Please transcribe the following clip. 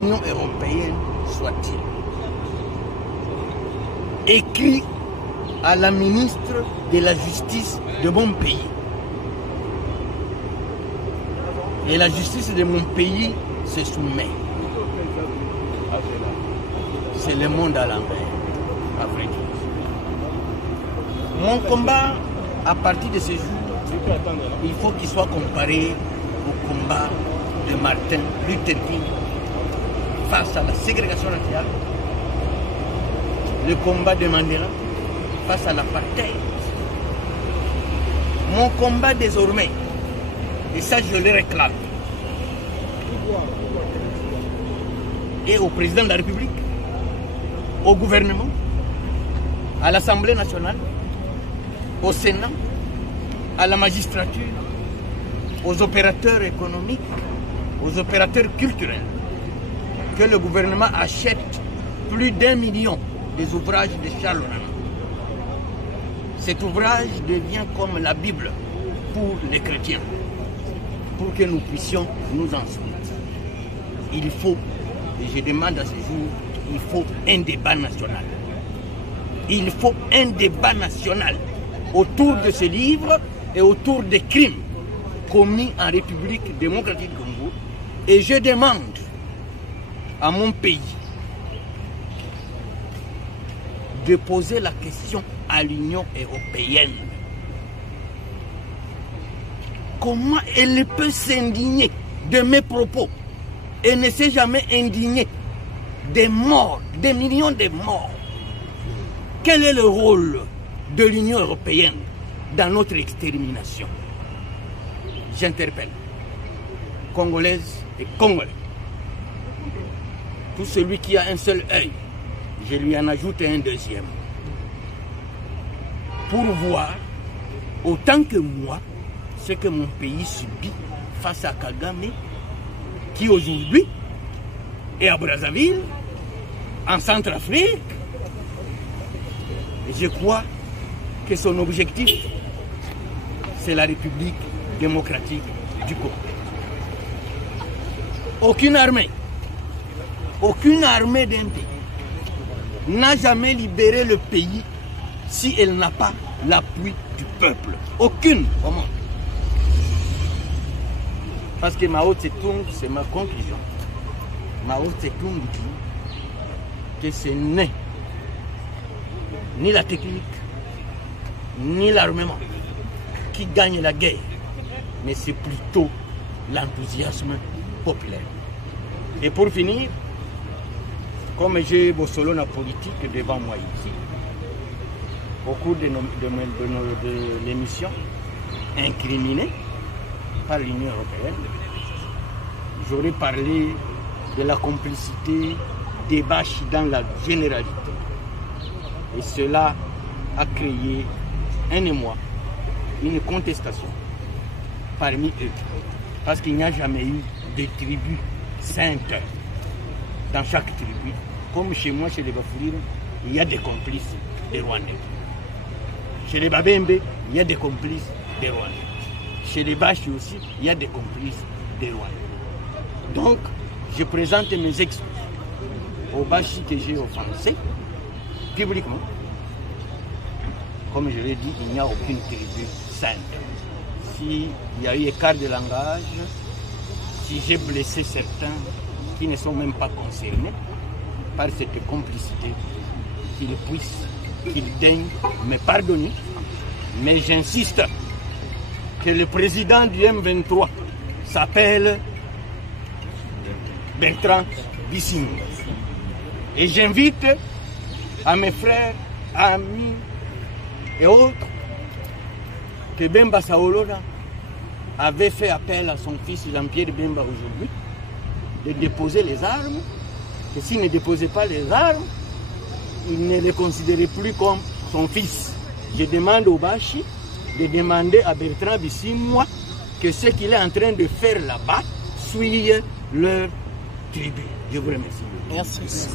L'Union européenne soit-il écrit à la ministre de la Justice de mon pays. Et la justice de mon pays se soumet. C'est le monde à l'envers, à vrai dire. Mon combat, à partir de ce jour, il faut qu'il soit comparé au combat de Martin Luther King face à la ségrégation raciale, le combat de Mandela face à l'apartheid. Mon combat désormais, et ça je le réclame, et au président de la République, au gouvernement, à l'Assemblée nationale, au Sénat, à la magistrature, aux opérateurs économiques, aux opérateurs culturels, que le gouvernement achète plus d'1 million des ouvrages de Charles Renan. Cet ouvrage devient comme la Bible pour les chrétiens, pour que nous puissions nous en souvenir. Il faut, et je demande à ce jour, il faut un débat national. Il faut un débat national autour de ce livre et autour des crimes commis en République démocratique du Congo. Et je demande à mon pays de poser la question à l'Union européenne. Comment elle peut s'indigner de mes propos et ne s'est jamais indignée des morts, des millions de morts? Quel est le rôle de l'Union européenne dans notre extermination? J'interpelle Congolaises et Congolais. Tout celui qui a un seul œil, je lui en ajoute un deuxième. Pour voir, autant que moi, ce que mon pays subit face à Kagame, qui aujourd'hui est à Brazzaville, en Centrafrique. Je crois que son objectif, c'est la République démocratique du Congo. Aucune armée d'un pays n'a jamais libéré le pays si elle n'a pas l'appui du peuple. Aucune au monde. Parce que Mao Tse-tung, c'est ma conclusion. Mao Tse-tung dit que ce n'est ni la technique, ni l'armement qui gagne la guerre, mais c'est plutôt l'enthousiasme populaire. Et pour finir, comme j'ai Bossolo la politique devant moi ici, au cours de l'émission, incriminée par l'Union européenne, j'aurais parlé de la complicité des Bashi dans la généralité. Et cela a créé un émoi, une contestation parmi eux. Parce qu'il n'y a jamais eu de tribus saintes dans chaque tribu. Comme chez moi, chez les Bafoulir, il y a des complices des Rwandais. Chez les Babembe, il y a des complices des Rwandais. Chez les Bashi aussi, il y a des complices des Rwandais. Donc, je présente mes excuses aux Bashi que j'ai offensés, publiquement. Comme je l'ai dit, il n'y a aucune tribu sainte. S'il y a eu écart de langage, si j'ai blessé certains qui ne sont même pas concernés par cette complicité, qu'ils daignent me pardonner. Mais j'insiste que le président du M23 s'appelle Bertrand Bisimou. Et j'invite à mes frères, amis et autres que Bemba Saolona avait fait appel à son fils Jean-Pierre Bemba aujourd'hui de déposer les armes, que s'il ne déposait pas les armes, il ne les considérait plus comme son fils. Je demande au Bashi de demander à Bertrand Bisimou que ce qu'il est en train de faire là-bas suit leur tribu. Je vous remercie. Merci.